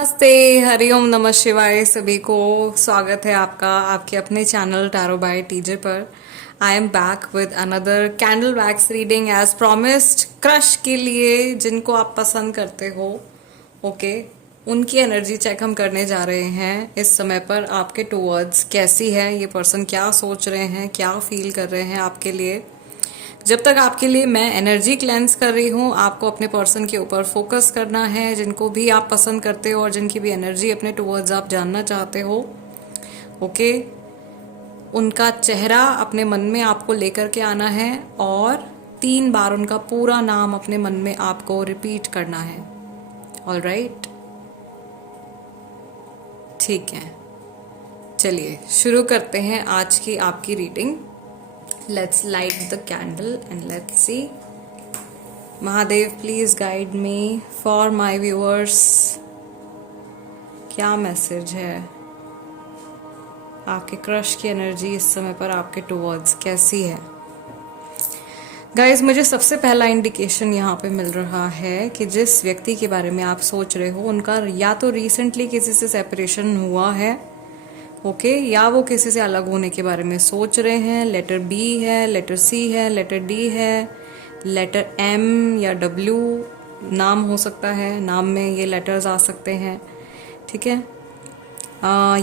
नमस्ते, हरिओम, नमः शिवाय सभी को। स्वागत है आपका आपके अपने चैनल टैरो बाय टीजे पर। I am back with another candle wax reading as promised. Crush के लिए जिनको आप पसंद करते हो, ओके, उनकी एनर्जी चेक हम करने जा रहे हैं इस समय पर। आपके टूवर्ड्स कैसी है ये पर्सन, क्या सोच रहे हैं, क्या फील कर रहे हैं आपके लिए। जब तक आपके लिए मैं एनर्जी क्लेंस कर रही हूँ, आपको अपने पर्सन के ऊपर फोकस करना है, जिनको भी आप पसंद करते हो और जिनकी भी एनर्जी अपने टूवर्ड्स आप जानना चाहते हो, ओके। उनका चेहरा अपने मन में आपको लेकर के आना है और 3 बार उनका पूरा नाम अपने मन में आपको रिपीट करना है। ऑल राइट, ठीक है, चलिए शुरू करते हैं आज की आपकी reading. Let's light the candle and let's see. Mahadev, please guide me for my viewers. क्या मैसेज है? आपके क्रश की एनर्जी इस समय पर आपके टुवर्ड्स कैसी है? गाइज, मुझे सबसे पहला इंडिकेशन यहाँ पे मिल रहा है कि जिस व्यक्ति के बारे में आप सोच रहे हो, उनका या तो रिसेंटली किसी से सेपरेशन हुआ है, ओके, या वो किसी से अलग होने के बारे में सोच रहे हैं। लेटर बी है, लेटर सी है, लेटर डी है, लेटर एम या डब्ल्यू नाम हो सकता है, नाम में ये लेटर्स आ सकते हैं, ठीक है।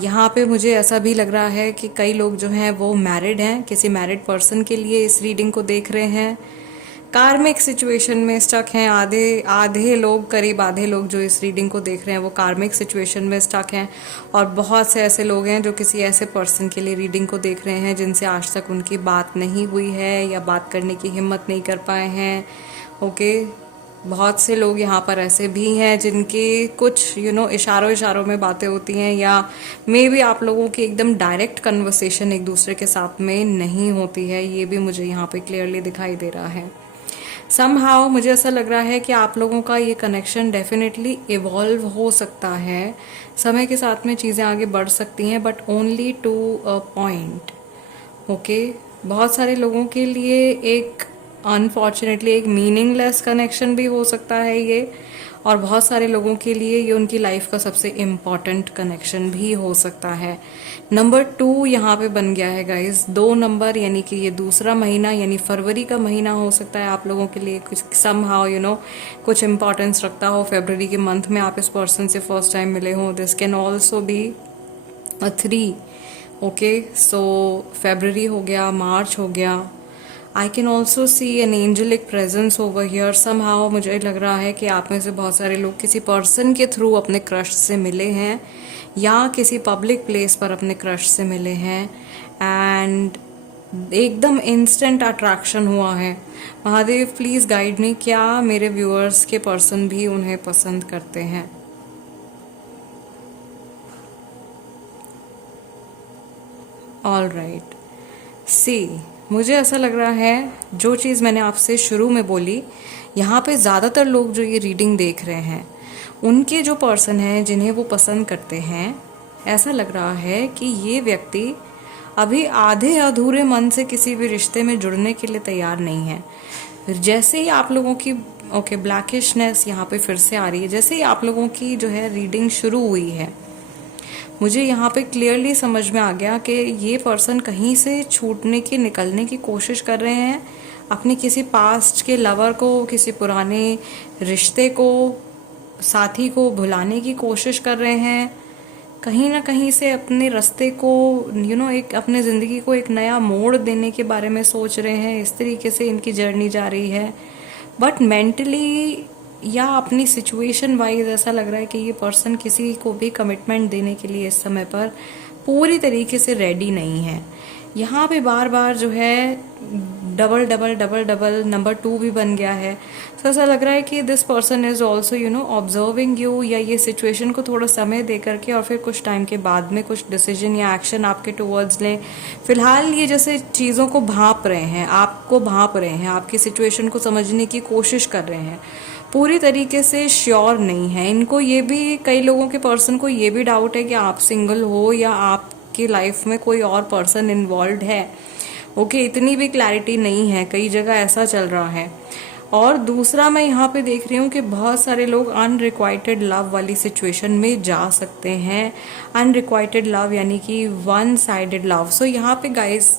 यहाँ पे मुझे ऐसा भी लग रहा है कि कई लोग जो हैं वो मैरिड हैं, किसी मैरिड पर्सन के लिए इस रीडिंग को देख रहे हैं। कार्मिक सिचुएशन में स्टक हैं आधे लोग, करीब आधे लोग जो इस रीडिंग को देख रहे हैं वो कार्मिक सिचुएशन में स्टक हैं, और बहुत से ऐसे लोग हैं जो किसी ऐसे पर्सन के लिए रीडिंग को देख रहे हैं जिनसे आज तक उनकी बात नहीं हुई है या बात करने की हिम्मत नहीं कर पाए हैं, ओके। बहुत से लोग यहाँ पर ऐसे भी हैं जिनकी कुछ इशारों में बातें होती हैं, या मे बी आप लोगों की एकदम डायरेक्ट कन्वर्सेशन एक दूसरे के साथ में नहीं होती है। ये भी मुझे यहाँ पे क्लियरली दिखाई दे रहा है। समहाउ मुझे ऐसा लग रहा है कि आप लोगों का ये कनेक्शन डेफिनेटली इवॉल्व हो सकता है, समय के साथ में चीज़ें आगे बढ़ सकती हैं, but only to a point, okay. बहुत सारे लोगों के लिए एक अनफॉर्चुनेटली एक मीनिंगलेस कनेक्शन भी हो सकता है ये, और बहुत सारे लोगों के लिए ये उनकी लाइफ का सबसे इम्पॉर्टेंट कनेक्शन भी हो सकता है। नंबर 2 यहाँ पे बन गया है गाइज, 2 नंबर, यानी कि ये दूसरा महीना यानी फरवरी का महीना हो सकता है आप लोगों के लिए कुछ समहाउ कुछ इम्पोर्टेंस रखता हो। फरवरी के मंथ में आप इस पर्सन से फर्स्ट टाइम मिले हो। This can also be a 3, okay. So फरवरी हो गया, मार्च हो गया। I can also see an angelic presence over here. Somehow मुझे लग रहा है कि आप में से बहुत सारे लोग किसी पर्सन के थ्रू अपने क्रश से मिले हैं, या किसी पब्लिक प्लेस पर अपने क्रश से मिले हैं, एंड एकदम इंस्टेंट अट्रैक्शन हुआ है। महादेव, प्लीज गाइड मी, क्या मेरे व्यूअर्स के पर्सन भी उन्हें पसंद करते हैं? ऑल राइट, सी, मुझे ऐसा लग रहा है जो चीज़ मैंने आपसे शुरू में बोली, यहाँ पे ज़्यादातर लोग जो ये रीडिंग देख रहे हैं उनके जो पर्सन हैं जिन्हें वो पसंद करते हैं, ऐसा लग रहा है कि ये व्यक्ति अभी आधे अधूरे मन से किसी भी रिश्ते में जुड़ने के लिए तैयार नहीं है। जैसे ही आप लोगों की ओके ब्लैकिशनेस यहाँ पे फिर से आ रही है, जैसे ही आप लोगों की जो है रीडिंग शुरू हुई है, मुझे यहाँ पे क्लियरली समझ में आ गया कि ये पर्सन कहीं से छूटने की, निकलने की कोशिश कर रहे हैं। अपने किसी पास्ट के लवर को, किसी पुराने रिश्ते को, साथी को भुलाने की कोशिश कर रहे हैं। कहीं ना कहीं से अपने रास्ते को एक अपने ज़िंदगी को एक नया मोड़ देने के बारे में सोच रहे हैं। इस तरीके से इनकी जर्नी जा रही है, बट मेंटली या अपनी सिचुएशन वाइज ऐसा लग रहा है कि ये पर्सन किसी को भी कमिटमेंट देने के लिए इस समय पर पूरी तरीके से रेडी नहीं है। यहाँ पे बार बार जो है double double double double number 2 भी बन गया है। तो ऐसा लग रहा है कि this person is also observing you, या ये सिचुएशन को थोड़ा समय दे करके और फिर कुछ टाइम के बाद में कुछ डिसीजन या एक्शन आपके टुवर्ड्स लें। फिलहाल ये जैसे चीज़ों को भांप रहे हैं, आपको भांप रहे हैं, आपकी सिचुएशन को समझने की कोशिश कर रहे हैं, पूरी तरीके से श्योर नहीं है। इनको ये भी, कई लोगों के पर्सन को ये भी डाउट है कि आप सिंगल हो या आपकी लाइफ में कोई और पर्सन इन्वॉल्व है, ओके। इतनी भी क्लैरिटी नहीं है, कई जगह ऐसा चल रहा है। और दूसरा मैं यहाँ पे देख रही हूँ कि बहुत सारे लोग अनरिक्वाइटेड लव वाली सिचुएशन में जा सकते हैं। अनरिक्वाइटेड लव यानी कि वन साइडेड लव। सो यहाँ पे गाइस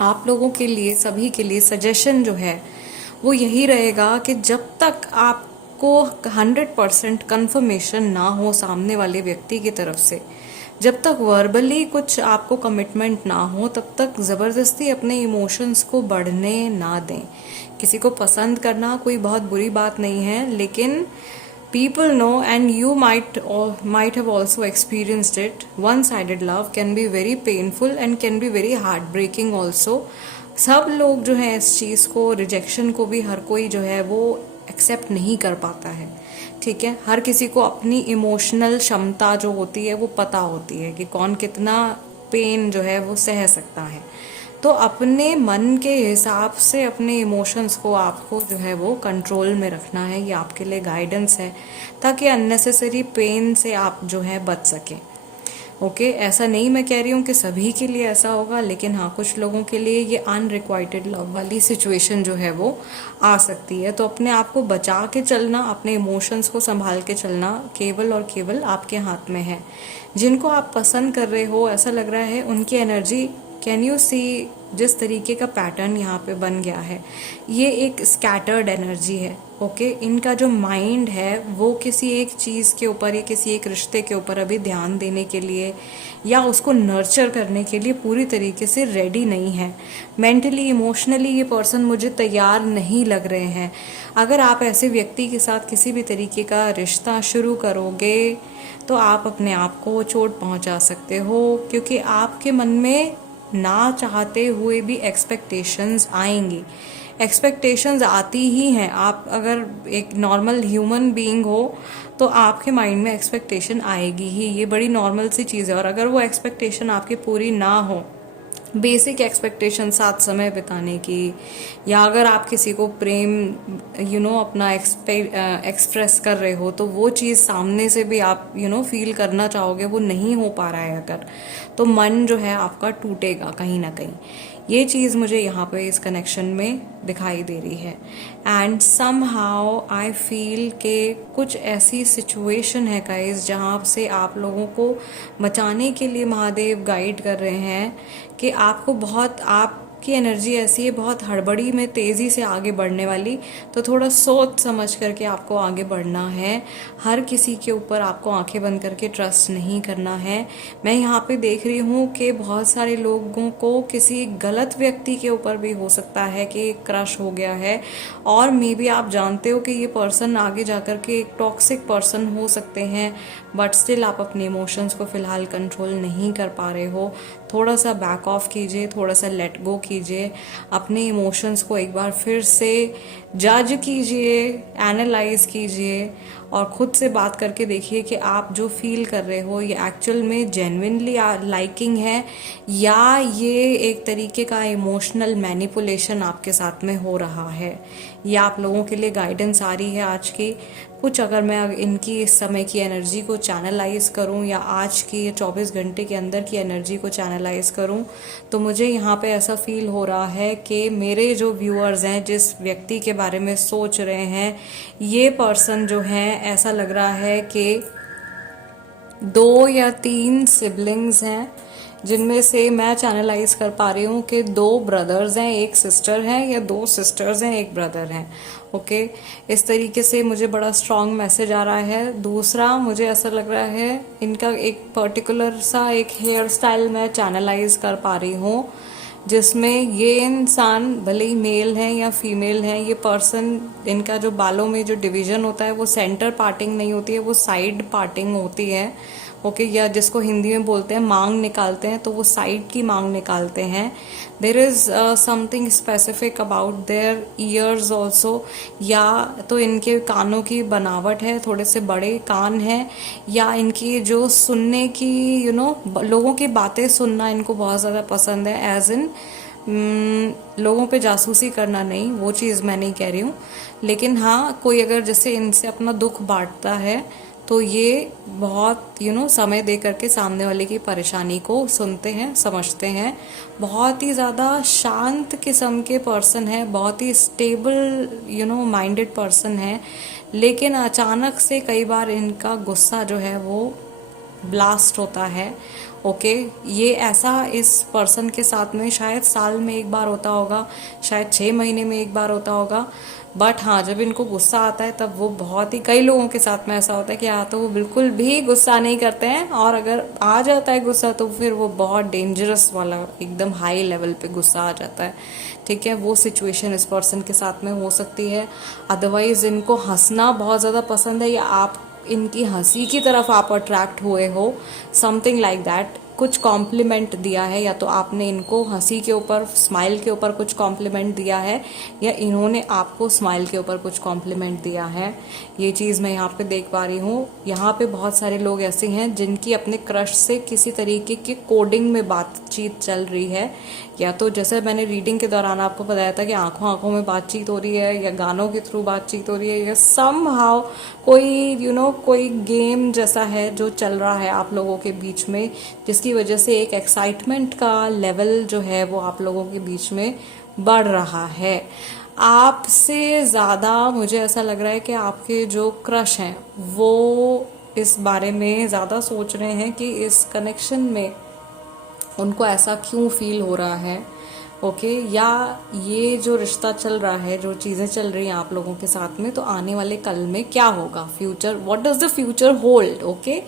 आप लोगों के लिए, सभी के लिए सजेशन जो है वो यही रहेगा कि जब तक आपको 100% कंफर्मेशन ना हो सामने वाले व्यक्ति की तरफ से, जब तक वर्बली कुछ आपको कमिटमेंट ना हो, तब तक ज़बरदस्ती अपने इमोशंस को बढ़ने ना दें। किसी को पसंद करना कोई बहुत बुरी बात नहीं है, लेकिन people know and you might have also experienced it, one sided love can be very painful and can be very heartbreaking also. सब लोग जो है इस चीज़ को, रिजेक्शन को भी हर कोई जो है वो एक्सेप्ट नहीं कर पाता है, ठीक है। हर किसी को अपनी इमोशनल क्षमता जो होती है वो पता होती है कि कौन कितना पेन जो है वो सह सकता है। तो अपने मन के हिसाब से अपने इमोशंस को आपको जो है वो कंट्रोल में रखना है। ये आपके लिए गाइडेंस है ताकि अननेसेसरी पेन से आप जो है बच सकें। ओके, ऐसा नहीं मैं कह रही हूँ कि सभी के लिए ऐसा होगा, लेकिन हाँ कुछ लोगों के लिए ये अनरिक्वाइटेड लव वाली सिचुएशन जो है वो आ सकती है। तो अपने आप को बचा के चलना, अपने इमोशंस को संभाल के चलना केवल और केवल आपके हाथ में है। जिनको आप पसंद कर रहे हो, ऐसा लग रहा है उनकी एनर्जी, कैन यू सी जिस तरीके का पैटर्न यहाँ पे बन गया है, ये एक स्कैटर्ड एनर्जी है। ओके, इनका जो माइंड है वो किसी एक चीज़ के ऊपर या किसी एक रिश्ते के ऊपर अभी ध्यान देने के लिए या उसको नर्चर करने के लिए पूरी तरीके से रेडी नहीं है। मेंटली, इमोशनली ये पर्सन मुझे तैयार नहीं लग रहे हैं। अगर आप ऐसे व्यक्ति के साथ किसी भी तरीके का रिश्ता शुरू करोगे तो आप अपने आप को चोट पहुंचा सकते हो, क्योंकि आपके मन में ना चाहते हुए भी एक्सपेक्टेशंस आएंगी। एक्सपेक्टेशंस आती ही हैं। आप अगर एक नॉर्मल ह्यूमन बीइंग हो तो आपके माइंड में एक्सपेक्टेशन आएगी ही, ये बड़ी नॉर्मल सी चीज़ है। और अगर वो एक्सपेक्टेशन आपकी पूरी ना हो, बेसिक एक्सपेक्टेशन साथ समय बिताने की, या अगर आप किसी को प्रेम अपना एक्सप्रेस कर रहे हो तो वो चीज़ सामने से भी आप फील करना चाहोगे, वो नहीं हो पा रहा है अगर, तो मन जो है आपका टूटेगा कहीं ना कहीं। ये चीज़ मुझे यहाँ पे इस कनेक्शन में दिखाई दे रही है। एंड समहाउ आई फील के कुछ ऐसी सिचुएशन है गाइस जहाँ से आप लोगों को बचाने के लिए महादेव गाइड कर रहे हैं कि आपको बहुत, आपकी एनर्जी ऐसी है बहुत हड़बड़ी में तेज़ी से आगे बढ़ने वाली, तो थोड़ा सोच समझ करके आपको आगे बढ़ना है। हर किसी के ऊपर आपको आंखें बंद करके ट्रस्ट नहीं करना है। मैं यहाँ पे देख रही हूँ कि बहुत सारे लोगों को किसी गलत व्यक्ति के ऊपर भी हो सकता है कि क्रश हो गया है, और मे बी आप जानते हो कि ये पर्सन आगे जाकर के एक टॉक्सिक पर्सन हो सकते हैं, बट स्टिल आप अपने इमोशंस को फिलहाल कंट्रोल नहीं कर पा रहे हो। थोड़ा सा बैक ऑफ कीजिए, थोड़ा सा लेट गो कीजिए, अपने इमोशंस को एक बार फिर से जज कीजिए, एनालाइज कीजिए, और खुद से बात करके देखिए कि आप जो फील कर रहे हो ये एक्चुअल में जेन्युइनली लाइकिंग है या ये एक तरीके का इमोशनल मैनिपुलेशन आपके साथ में हो रहा है। ये आप लोगों के लिए गाइडेंस आ रही है आज की। कुछ अगर मैं इनकी इस समय की एनर्जी को चैनलाइज करूं या आज की 24 घंटे के अंदर की एनर्जी को चैनलाइज करूं, तो मुझे यहाँ पे ऐसा फील हो रहा है कि मेरे जो व्यूअर्स हैं, जिस व्यक्ति के बारे में सोच रहे हैं, ये पर्सन जो है ऐसा लग रहा है कि 2 या 3 सिबलिंग्स हैं, जिनमें से मैं चैनलाइज कर पा रही हूँ कि 2 ब्रदर्स हैं, 1 सिस्टर है, या 2 सिस्टर्स हैं, 1 ब्रदर है। ओके, इस तरीके से मुझे बड़ा स्ट्रॉन्ग मैसेज आ रहा है। दूसरा, मुझे ऐसा लग रहा है इनका एक पर्टिकुलर सा एक हेयर स्टाइल मैं चैनलाइज कर पा रही हूँ, जिसमें ये इंसान भले ही मेल है या फीमेल है, ये पर्सन, इनका जो बालों में जो डिवीजन होता है वो सेंटर पार्टिंग नहीं होती है, वो साइड पार्टिंग होती है। ओके, या जिसको हिंदी में बोलते हैं मांग निकालते हैं, तो वो साइड की मांग निकालते हैं। There is something specific about their years also, या तो इनके कानों की बनावट है, थोड़े से बड़े कान हैं, या इनकी जो सुनने की लोगों की बातें सुनना इनको बहुत ज़्यादा पसंद है, एज इन लोगों पे जासूसी करना नहीं, वो चीज़ मैं नहीं कह रही हूँ। लेकिन हाँ, कोई अगर जैसे इनसे अपना दुख बांटता है तो ये बहुत समय दे करके सामने वाले की परेशानी को सुनते हैं, समझते हैं। बहुत ही ज़्यादा शांत किस्म के पर्सन है, बहुत ही स्टेबल माइंडेड पर्सन है, लेकिन अचानक से कई बार इनका गुस्सा जो है वो ब्लास्ट होता है। ओके, ये ऐसा इस पर्सन के साथ में शायद साल में एक बार होता होगा, शायद 6 महीने में एक बार होता होगा। बट हाँ, जब इनको गुस्सा आता है तब वो बहुत ही, कई लोगों के साथ में ऐसा होता है कि या तो वो बिल्कुल भी गुस्सा नहीं करते हैं, और अगर आ जाता है गुस्सा तो फिर वो बहुत डेंजरस वाला एकदम हाई लेवल पे गुस्सा आ जाता है। ठीक है, वो सिचुएशन इस पर्सन के साथ में हो सकती है। अदरवाइज इनको हंसना बहुत ज़्यादा पसंद है, या आप इनकी हंसी की तरफ आप अट्रैक्ट हुए हो, समथिंग लाइक दैट। कुछ कॉम्प्लीमेंट दिया है, या तो आपने इनको हंसी के ऊपर, स्माइल के ऊपर कुछ कॉम्प्लीमेंट दिया है, या इन्होंने आपको स्माइल के ऊपर कुछ कॉम्प्लीमेंट दिया है। ये चीज़ मैं यहाँ पे देख पा रही हूँ। यहाँ पे बहुत सारे लोग ऐसे हैं जिनकी अपने क्रश से किसी तरीके की कोडिंग में बातचीत चल रही है, या तो जैसे मैंने रीडिंग के दौरान आपको बताया था कि आंखों आंखों में बातचीत हो रही है, या गानों के थ्रू बातचीत हो रही है, या समहाउ कोई कोई गेम जैसा है जो चल रहा है आप लोगों के बीच में, जिसकी वजह से एक एक्साइटमेंट का लेवल जो है वो आप लोगों के बीच में बढ़ रहा है। आपसे ज़्यादा मुझे ऐसा लग रहा है कि आपके जो क्रश हैं वो इस बारे में ज़्यादा सोच रहे हैं कि इस कनेक्शन में उनको ऐसा क्यों फील हो रहा है। ओके, या ये जो रिश्ता चल रहा है, जो चीज़ें चल रही हैं आप लोगों के साथ में, तो आने वाले कल में क्या होगा, future, what does the future hold. Okay,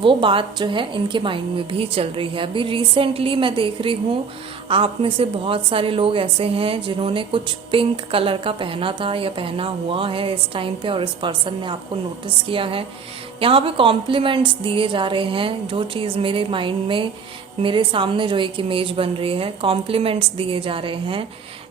वो बात जो है इनके माइंड में भी चल रही है। अभी रिसेंटली मैं देख रही हूँ आप में से बहुत सारे लोग ऐसे हैं जिन्होंने कुछ पिंक कलर का पहना था या पहना हुआ है इस टाइम पे, और इस पर्सन ने आपको नोटिस किया है। यहाँ पे कॉम्प्लीमेंट्स दिए जा रहे हैं, जो चीज़ मेरे माइंड में, मेरे सामने जो एक इमेज बन रही है, कॉम्प्लीमेंट्स दिए जा रहे हैं।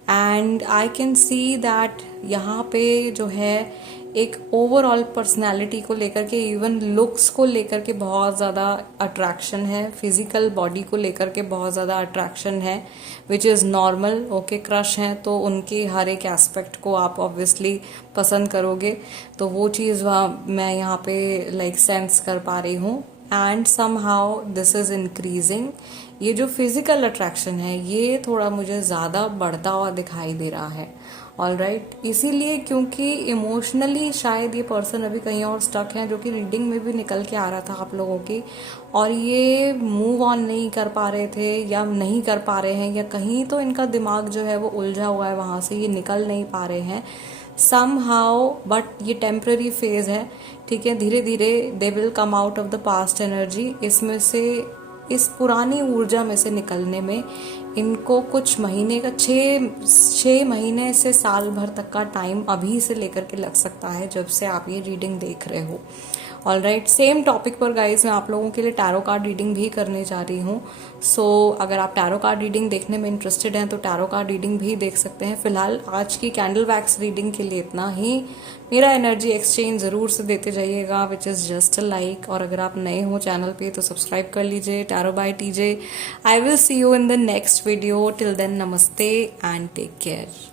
And I can see that यहाँ पे जो है एक ओवरऑल पर्सनालिटी को लेकर के, इवन लुक्स को लेकर के बहुत ज़्यादा अट्रैक्शन है, फिजिकल बॉडी को लेकर के बहुत ज़्यादा अट्रैक्शन है, which is normal. Okay, crush हैं तो उनके हर एक एस्पेक्ट को आप ऑब्वियसली पसंद करोगे, तो वो चीज़ मैं यहाँ पे लाइक सेंस कर पा रही हूँ। And somehow this is increasing. ये जो फिजिकल अट्रैक्शन है ये थोड़ा मुझे ज़्यादा बढ़ता हुआ दिखाई दे रहा है। ऑलराइट, इसीलिए क्योंकि इमोशनली शायद ये पर्सन अभी कहीं और स्टक है, जो कि रीडिंग में भी निकल के आ रहा था आप लोगों की, और ये मूव ऑन नहीं कर पा रहे थे या नहीं कर पा रहे हैं, या कहीं तो इनका दिमाग जो है वो उलझा हुआ है, वहाँ से ये निकल नहीं पा रहे हैं somehow, बट ये टेम्पररी फेज है। ठीक है, धीरे धीरे they will come out of the past energy. इसमें से, इस पुरानी ऊर्जा में से निकलने में इनको कुछ महीने का, 6 महीने से साल भर तक का टाइम अभी से लेकर के लग सकता है, जब से आप ये रीडिंग देख रहे हो। ऑलराइट, सेम टॉपिक पर गाइज मैं आप लोगों के लिए टैरो कार्ड रीडिंग भी करने जा रही हूँ। सो अगर आप टैरो कार्ड रीडिंग देखने में इंटरेस्टेड हैं तो टैरो कार्ड रीडिंग भी देख सकते हैं। फिलहाल आज की कैंडल वैक्स रीडिंग के लिए इतना ही। मेरा एनर्जी एक्सचेंज ज़रूर से देते जाइएगा, which is just a like. और अगर आप नए हो चैनल पे तो सब्सक्राइब कर लीजिए। Tarot by TJ. I will see you in the next video. Till then, नमस्ते एंड टेक केयर।